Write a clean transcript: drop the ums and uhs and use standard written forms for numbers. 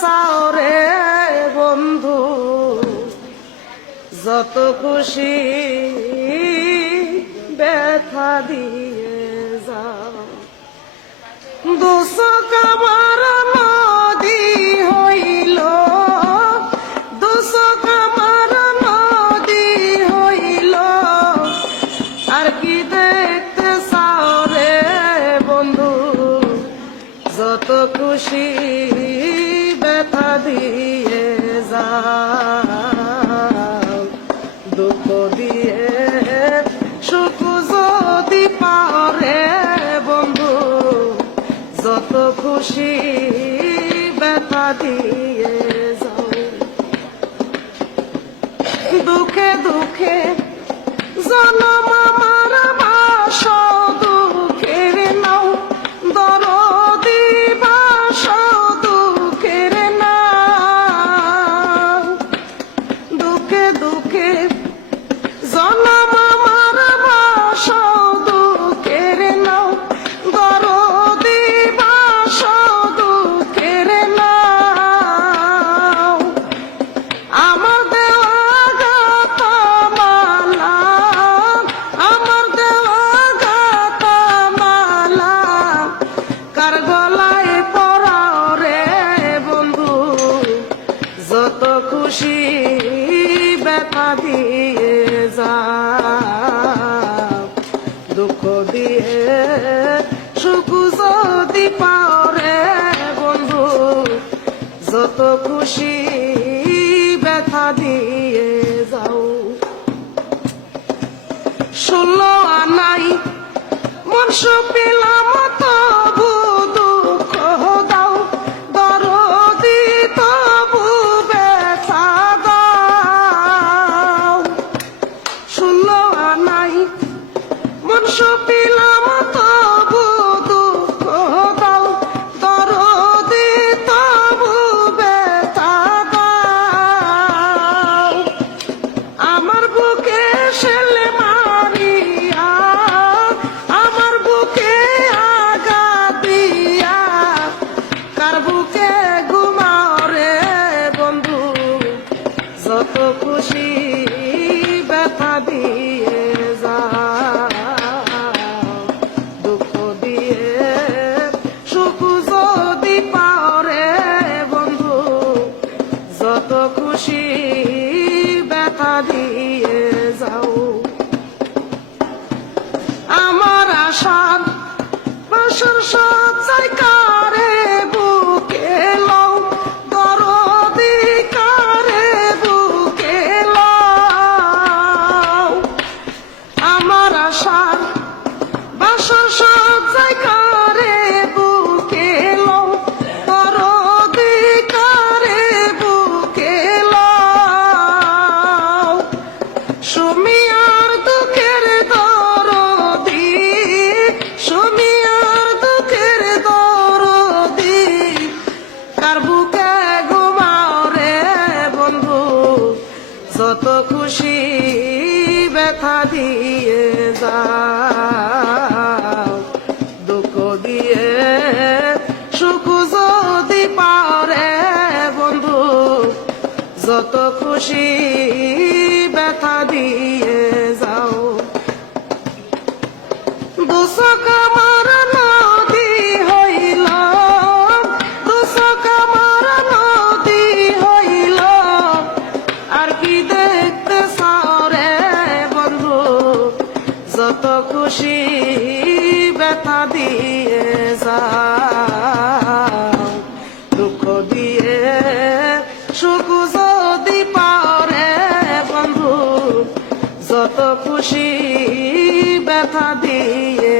চাও রে বন্ধু, যত খুশি ব্যথা দিয়ে যাও। দুচোখ আমার নদী হইল, দুচোখ আমার নদী হইল, আর কি দেখতে চাও রে বন্ধু, যত খুশি ব্যথা দিয়ে যাও। দুঃখ দিয়ে সুখ যদি পাও রে বন্ধু, যত খুশি ব্যথা দিয়ে যাও। দুঃখে দুঃখে জনম আমার বাস, দুঃখের নাও দরদি বাস, দুঃখের নাও। দুঃখে দুঃখে জনম আমার বাস, দুঃখের নাও দরদি বাস, দুঃখের নাও। আমার দেওয়া গাতা মালা, আমার দেওয়া গাতা মালা, কার গলায় পরাও রে বন্ধু, যত খুশি ব্যথা দিয়ে যাও। দুঃখ দিয়ে সুখ যদি পাও রে বন্ধু, যত খুশি ব্যথা দিয়ে যাও। 16 আনাই মনস পেলাম তবু দুঃখ দাও, দরদি তবু ব্যথা দাও। 16 আনাই মনস পেলাম তবু দুঃখ দাও, দরদি তবু ব্যথা দাও। আমার বুকে শেলে মারিয়া, আমার বুকে আঘাত দিয়া, কার বুকে ঘুমাও রে বন্ধু, যত খুশি ব্যথা দিয়ে যাও। দুঃখ দিয়ে সুখ যদি পাও রে বন্ধু, যত খুশি ব্যথা দিয়ে যাও। আমার আশার বাসর সজ্জায় কারে বুকে লও, দরদি কারে বুকে লও। আমার আশার বাসর সজ্জায় কারে বুকে লও, দরদি কারে বুকে লও। সুমিয়ার দুঃখের দরদি, সুমিয়ার দুঃখের দরদি, কার বুকে ঘুমাও রে বন্ধু, যত খুশি ব্যথা দিয়ে যাও। দুঃখ দিয়ে সুখ যদি পাও রে বন্ধু, যত খুশি ব্যথা দিয়ে যাও। দুচোখ আমার নদী হইল, দুচোখ আমার নদী হইল, আর কি দেখতে চাও রে বন্ধু, যত খুশি ব্যথা দিয়ে যাও। দুঃখ দিয়ে সুখ যদি পাও রে বন্ধু, যত খুশি ব্যথা দিয়ে